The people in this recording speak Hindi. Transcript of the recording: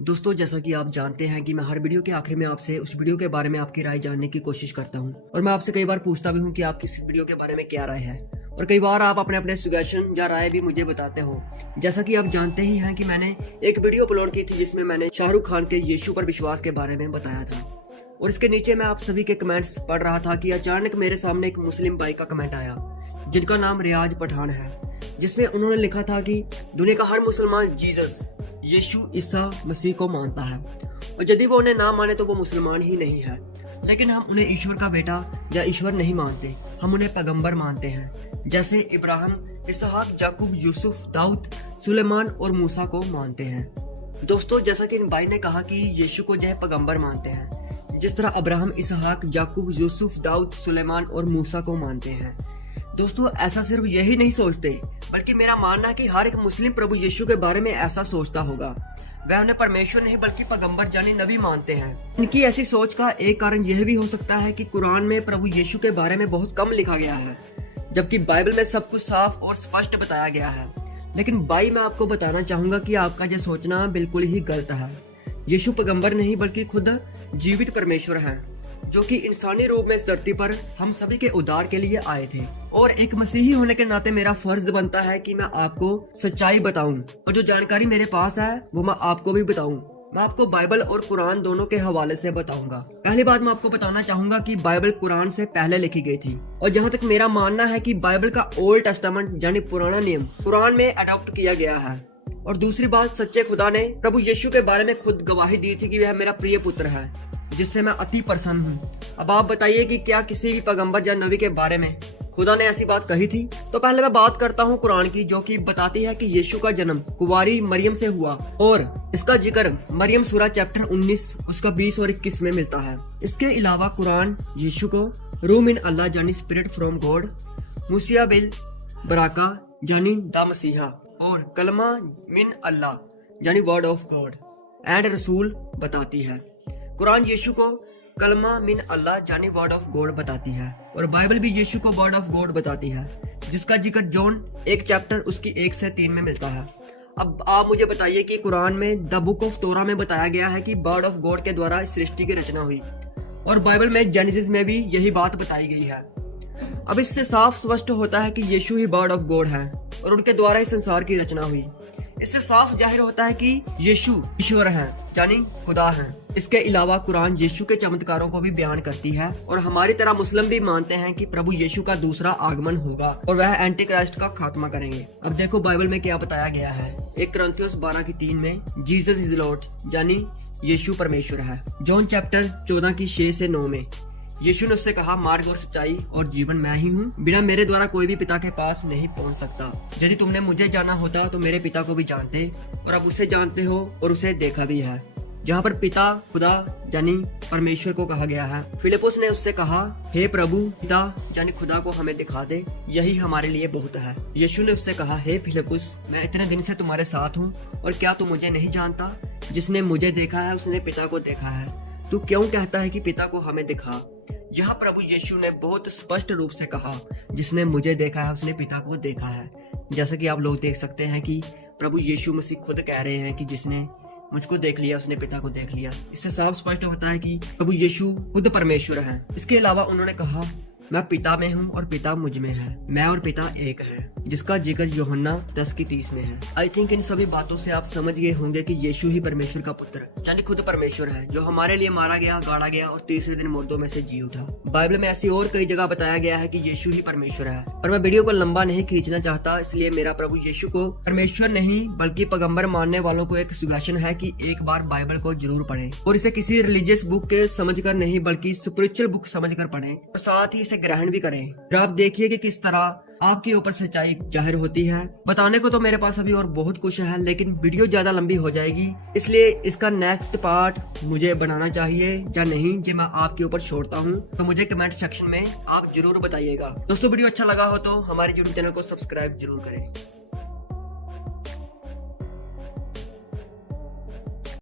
दोस्तों, जैसा कि आप जानते हैं कि मैं हर वीडियो के आखिर में आपसे उस वीडियो के बारे में आपकी राय जानने की कोशिश करता हूं और मैं आपसे कई बार पूछता भी हूं कि आपकी इस वीडियो के बारे में क्या राय है और कई बार आप अपने अपने सजेशन या राय भी मुझे बताते हो। जैसा कि आप जानते ही हैं कि मैंने एक वीडियो अपलोड की थी जिसमें मैंने शाहरुख खान के यीशु पर विश्वास के बारे में बताया था और इसके नीचे मैं आप सभी के कमेंट्स पढ़ रहा था कि अचानक मेरे सामने एक मुस्लिम भाई का कमेंट आया जिनका नाम रियाज पठान है, जिसमें उन्होंने लिखा था कि दुनिया का हर मुसलमान जीसस यीशु ईसा मसीह को मानता है और यदि वो उन्हें ना माने तो वो मुसलमान ही नहीं है। लेकिन हम उन्हें ईश्वर का बेटा या ईश्वर नहीं मानते, हम उन्हें पैगंबर मानते हैं, जैसे इब्राहिम, इसहाक, याकूब, यूसुफ, दाऊद, सुलेमान और मूसा को मानते हैं। दोस्तों, जैसा कि इन भाई ने कहा कि यीशु को जो है पैगंबर मानते हैं, जिस तरह अब्राहम, इसहाक, याकूब, यूसुफ, दाऊद, सुलेमान और मूसा को मानते हैं। दोस्तों, ऐसा सिर्फ यही नहीं सोचते बल्कि मेरा मानना है कि हर एक मुस्लिम प्रभु यीशु के बारे में ऐसा सोचता होगा। वह उन्हें परमेश्वर नहीं बल्कि पैगंबर यानी नबी मानते हैं। इनकी ऐसी सोच का एक कारण यह भी हो सकता है कि कुरान में प्रभु यीशु के बारे में बहुत कम लिखा गया है, जबकि बाइबल में सब कुछ साफ और स्पष्ट बताया गया है। लेकिन भाई, मैं आपको बताना चाहूंगा कि आपका यह सोचना बिल्कुल ही गलत है। यीशु पैगंबर नहीं बल्कि खुद जीवित परमेश्वर हैं, जो कि इंसानी रूप में इस धरती पर हम सभी के उद्धार के लिए आए थे। और एक मसीही होने के नाते मेरा फर्ज बनता है कि मैं आपको सच्चाई बताऊं और जो जानकारी मेरे पास है वो मैं आपको भी बताऊं। मैं आपको बाइबल और कुरान दोनों के हवाले से बताऊंगा। पहली बात मैं आपको बताना चाहूंगा कि बाइबल कुरान से पहले लिखी गई थी और जहां तक मेरा मानना है कि बाइबल का ओल्ड टेस्टामेंट यानी पुराना नियम कुरान में अडॉप्ट किया गया है। और दूसरी बात, सच्चे खुदा ने प्रभु यीशु के बारे में खुद गवाही दी थी कि वह मेरा प्रिय पुत्र है जिससे मैं अति प्रसन्न हूँ। अब आप बताइए कि क्या किसी भी पैगंबर या नबी के बारे में खुदा ने ऐसी बात कही थी? तो पहले मैं बात करता हूँ कुरान की, जो कि बताती है कि यीशु का जन्म कुंवारी मरियम से हुआ और इसका जिक्र मरियम सूरा चैप्टर 19 उसका 20 और 21 में मिलता है। इसके अलावा कुरान यीशु को रूह मिन अल्लाह यानी स्पिरिट फ्रॉम गॉड, मुसिया बिल बराका यानी द मसीहा और कलमा मिन अल्लाह यानी वर्ड ऑफ गॉड एंड रसूल बताती है। कुरान यीशु को कलमा मिन अल्लाह यानी वर्ड ऑफ गॉड बताती है और बाइबल भी यीशु को वर्ड ऑफ गॉड बताती है, जिसका जिक्र जॉन 1 चैप्टर उसकी 1 से 3 में मिलता है। अब आप मुझे बताइए कि कुरान में द बुक ऑफ तोरा में बताया गया है कि वर्ड ऑफ गॉड के द्वारा इस सृष्टि की रचना हुई और बाइबल में जेनेसिस में भी यही बात बताई गई है। अब इससे साफ स्पष्ट होता है कि यीशु ही वर्ड ऑफ गॉड है और उनके द्वारा ही संसार की रचना हुई। इससे साफ जाहिर होता है कि यीशु ईश्वर हैं यानी खुदा हैं। इसके अलावा कुरान यीशु के चमत्कारों को भी बयान करती है और हमारी तरह मुस्लिम भी मानते हैं कि प्रभु यीशु का दूसरा आगमन होगा और वह एंटी क्राइस्ट का खात्मा करेंगे। अब देखो बाइबल में क्या बताया गया है। 1 कुरिन्थियोस 12:3 में जीसस इज लॉर्ड यानी यीशु परमेश्वर है। जॉन चैप्टर 14 की 6 से 9 में यीशु ने उससे कहा, मार्ग और सच्चाई और जीवन मैं ही हूँ, बिना मेरे द्वारा कोई भी पिता के पास नहीं पहुँच सकता। यदि तुमने मुझे जाना होता तो मेरे पिता को भी जानते और अब उसे जानते हो और उसे देखा भी है। जहाँ पर पिता खुदा यानी परमेश्वर को कहा गया है। फिलिपुस ने उससे कहा, हे प्रभु, पिता यानी खुदा को हमें दिखा दे, यही हमारे लिए बहुत है। यीशु ने उससे कहा, हे फिलिपुस, मैं इतने दिन से तुम्हारे साथ हूँ और क्या तू मुझे नहीं जानता? जिसने मुझे देखा है उसने पिता को देखा है। तू क्यों कहता है कि पिता को हमें दिखा? यहाँ प्रभु यीशु ने बहुत स्पष्ट रूप से कहा, जिसने मुझे देखा है उसने पिता को देखा है। जैसा कि आप लोग देख सकते हैं कि प्रभु यीशु मसीह खुद कह रहे हैं कि जिसने मुझको देख लिया उसने पिता को देख लिया। इससे साफ स्पष्ट होता है कि प्रभु यीशु खुद परमेश्वर हैं। इसके अलावा उन्होंने कहा, मैं पिता में हूँ और पिता मुझ में है, मैं और पिता एक है, जिसका जिक्र यूहन्ना 10:30 में है। आई थिंक इन सभी बातों से आप समझ गए होंगे कि यीशु ही परमेश्वर का पुत्र यानी खुद परमेश्वर है, जो हमारे लिए मारा गया, गाड़ा गया और तीसरे दिन मुर्दों में से जी उठा। बाइबल में ऐसी और कई जगह बताया गया है कि यीशु ही परमेश्वर है। और मैं वीडियो को लंबा नहीं खींचना चाहता, इसलिए मेरा प्रभु यीशु को परमेश्वर नहीं बल्कि पैगंबर मानने वालों को एक सजेशन है कि एक बार बाइबल को जरूर पढ़ें और इसे किसी रिलीजियस बुक के समझकर नहीं बल्कि स्पिरिचुअल बुक समझकर पढ़ें और साथ ही इसे ग्रहण भी करें। और आप देखिए कि किस तरह आपके ऊपर सच्चाई जाहिर होती है। बताने को तो मेरे पास अभी और बहुत कुछ है, लेकिन वीडियो ज्यादा लंबी हो जाएगी, इसलिए इसका नेक्स्ट पार्ट मुझे बनाना चाहिए या नहीं, जो मैं आपके ऊपर छोड़ता हूँ। तो मुझे कमेंट सेक्शन में आप जरूर बताइएगा। दोस्तों, वीडियो अच्छा लगा हो तो हमारे यूट्यूब चैनल को सब्सक्राइब जरूर करें।